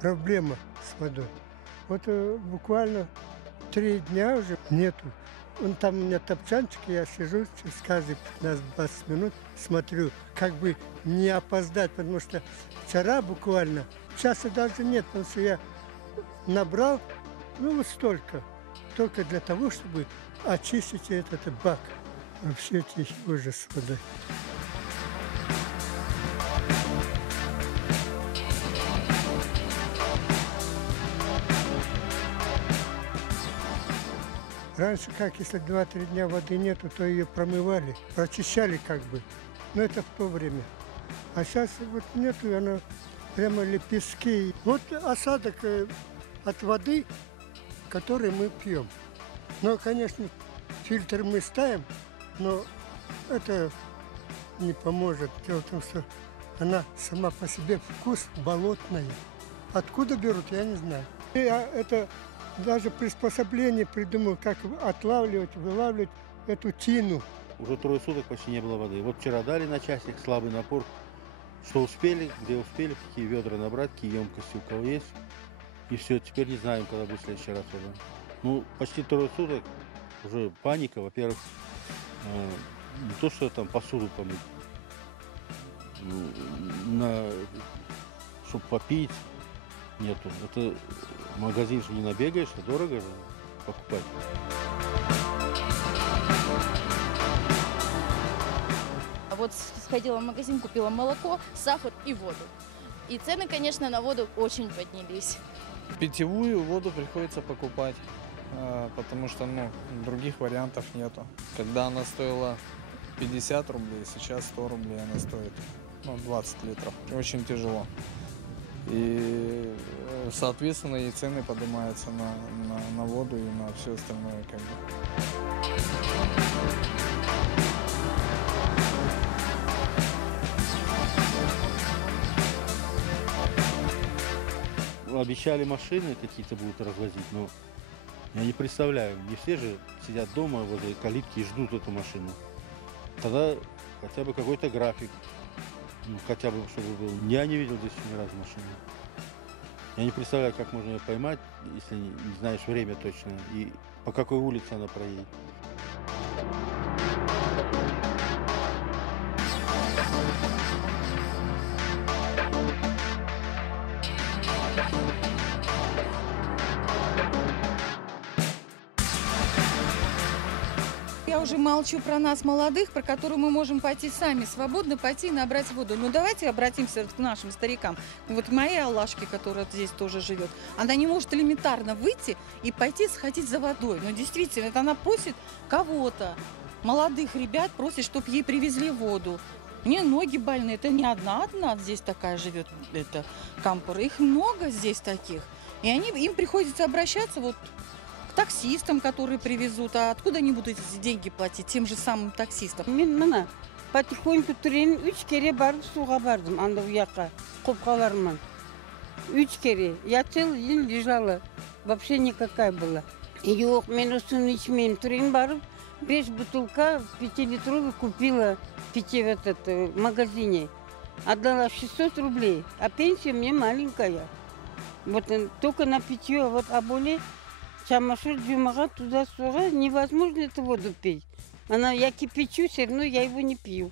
проблема с водой. Вот буквально 3 дня уже нету. Там у меня топчанчик, я сижу через каждые 15-20 минут, смотрю, как бы не опоздать, потому что вчера буквально, часа даже нет, потому что я набрал, ну вот столько, только для того, чтобы очистить этот бак. Вообще тихий ужас с водой. Раньше, как если 2-3 дня воды нету, то ее промывали, прочищали как бы. Но это в то время. А сейчас вот нету, и она прямо лепестки. Вот осадок от воды, который мы пьем. Но, конечно, фильтр мы ставим, но это не поможет. Дело в том, что она сама по себе вкус болотная. Откуда берут, я не знаю. И это даже приспособление придумал, как отлавливать, вылавливать эту тину. Уже 3 суток почти не было воды. Вот вчера дали на часик, слабый напор. Что успели, где успели, какие ведра набрать, какие емкости у кого есть. И все, теперь не знаем, когда будет в следующий раз вода. Ну, почти 3 суток уже паника. Во-первых, не то, что там посуду помыть, чтобы попить, нету. Это магазин же не набегаешь, а дорого же покупать. А вот сходила в магазин, купила молоко, сахар и воду. И цены, конечно, на воду очень поднялись. Питьевую воду приходится покупать, потому что других вариантов нету. Когда она стоила 50 рублей, сейчас 100 рублей она стоит, 20 литров. Очень тяжело. И, соответственно, и цены поднимаются на воду и на все остальное. Как бы. Обещали, машины какие-то будут развозить, но я не представляю, не все же сидят дома возле калитки и ждут эту машину. Тогда хотя бы какой-то график, хотя бы чтобы был. Я не видел здесь ни разу машины. Я не представляю, как можно ее поймать, если не знаешь время точно и по какой улице она проедет. Я уже молчу про нас, молодых, про которые мы можем пойти сами, свободно пойти и набрать воду. Ну, давайте обратимся к нашим старикам. Вот моей Аллашке, которая здесь тоже живет, она не может элементарно выйти и пойти сходить за водой. Но действительно, это она просит кого-то, молодых ребят, просит, чтобы ей привезли воду. Мне ноги больные, это не одна здесь такая живет, это кампора, их много здесь таких. И им приходится обращаться вот к таксистам, которые привезут. А откуда они будут эти деньги платить? Тем же самым таксистам. Мен потихоньку түрен 3 кере барып суға бардым, анда уяққа, қопқаларыман. 3 кере. Я целый день лежала. Вообще никакая была. Жоқ, мен осыны içмеймін. Түрен барып, 5 бутылка 5-литровый купила питье в магазине. Отдала 600 рублей, а пенсия мне маленькая. Вот только на питье, а более чамашур дюмага туда-сюда невозможно эту воду пить. Я кипячу, все равно я его не пью.